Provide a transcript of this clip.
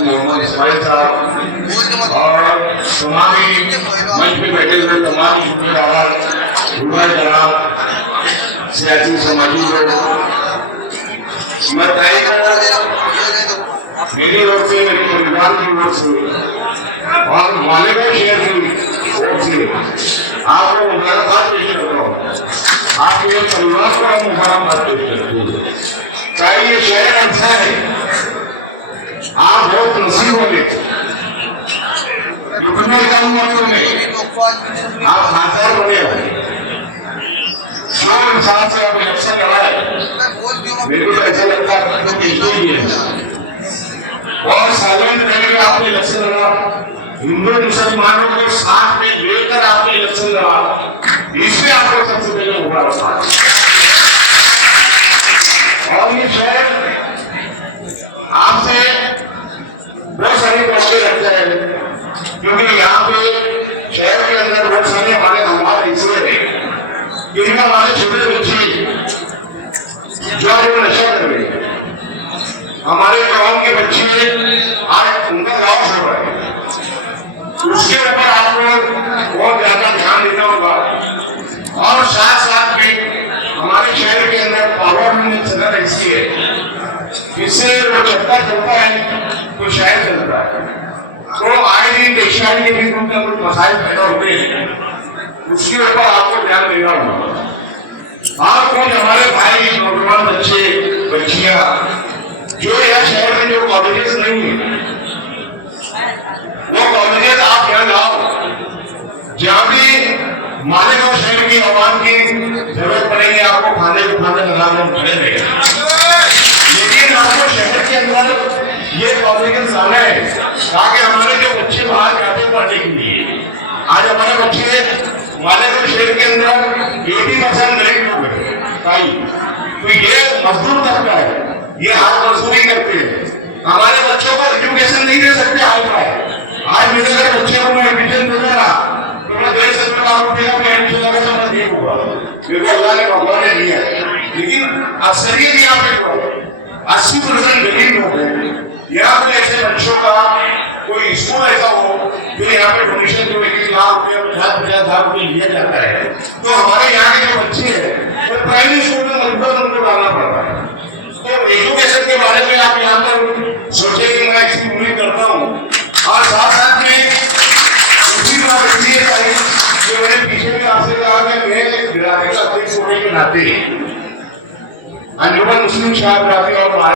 मोहम्मद इस्माइल साहब और तमाम मंच पे बैठे हुए तमाम जनाब सियासी समाजी लोग, मैं मेरी ओर से, मेरे परिवार की ओर से और मालेगांव शहर की ओर से आपको मुबारकबाद पेश करता हूँ। आपके परिवार को हम मुबारकबाद पेश करते हैं। चाहे ये शहर अच्छा है, आप बहुत नसीब होंगे। दुनिया का उम्र में आप खासदार बने हो, इंसान से आप इलेक्शन लड़ाए, मेरे को ऐसा लगता है और सालों पहले आपने इलेक्शन लड़ा, हिंदू मुसलमानों को साथ में लेकर आपने इलेक्शन लड़ा, इसमें आपको सबसे पहले मुबारकबाद। और ये शहर आपसे बहुत सारी बातें रखता है, क्योंकि यहाँ पे शहर के अंदर बहुत सारे हमारे ऐसे हैं जिनका हमारे छोटे बच्चे जो नशा कर रहे हैं, हमारे गांव के बच्चे आज उनका लॉस हो रहा है, उसके ऊपर आपको बहुत ज्यादा ध्यान देना होगा। और साथ साथ में हमारे शहर के अंदर पावर सदर ऐसी है जिससे वो चलता चलता है तो शहर चलता है, तो आए दिन देशाई के भी उनका कुछ मसाइल पैदा होते हैं, उसके ऊपर आपको ध्यान देना होगा। आपको हमारे भाई नौजवान बच्चे बच्चियां जो यह शहर में जो कॉलेजेस नहीं है, वो कॉलेजेस आप यहाँ लाओ, जहाँ भी मालेगांव शहर की आवाम की जरूरत पड़ेगी, आपको खाने लगाना खड़े रहेगा। लेकिन आपको शहर के अंदर ये कॉलेजेस लाना है ताकि हमारे जो बच्चे बाहर जाते पढ़ने के लिए, आज हमारे बच्चे मालेगांव शहर के अंदर 80% ग्रेड लोग हैं, तो ये मजदूर तबका है, ये हाथ मजदूरी करते हैं, हमारे बच्चों को एजुकेशन नहीं दे सकते। आज मेरे अगर बच्चे को मैं एडमिशन दे रहा तो मैं देख सकता हूँ एडमिशन लगा तो मैं ठीक होगा, क्योंकि अल्लाह ने भगवान ने दिया है। लेकिन अक्सरियत यहाँ पे 80% गरीब लोग हैं। यहाँ पे ऐसे बच्चों का कोई स्कूल ऐसा हो जो यहाँ पे डोनेशन जो 1 लाख रुपये 50,000 रुपये लिया जाता है, तो हमारे यहाँ के जो बच्चे हैं वो प्राइवेट स्कूल में मजबूत उनको डालना पड़ता है। तो एजुकेशन के बारे में आप यहाँ पर सोचे कि मैं ऐसी उम्मीद करता हूँ। और साथ साथ में उसी बात इसलिए जो मैंने पीछे भी आपसे कहा कि मैं बिरादरी का अध्यक्ष होने के नाते अंजुमन मुस्लिम शाह बिरादरी और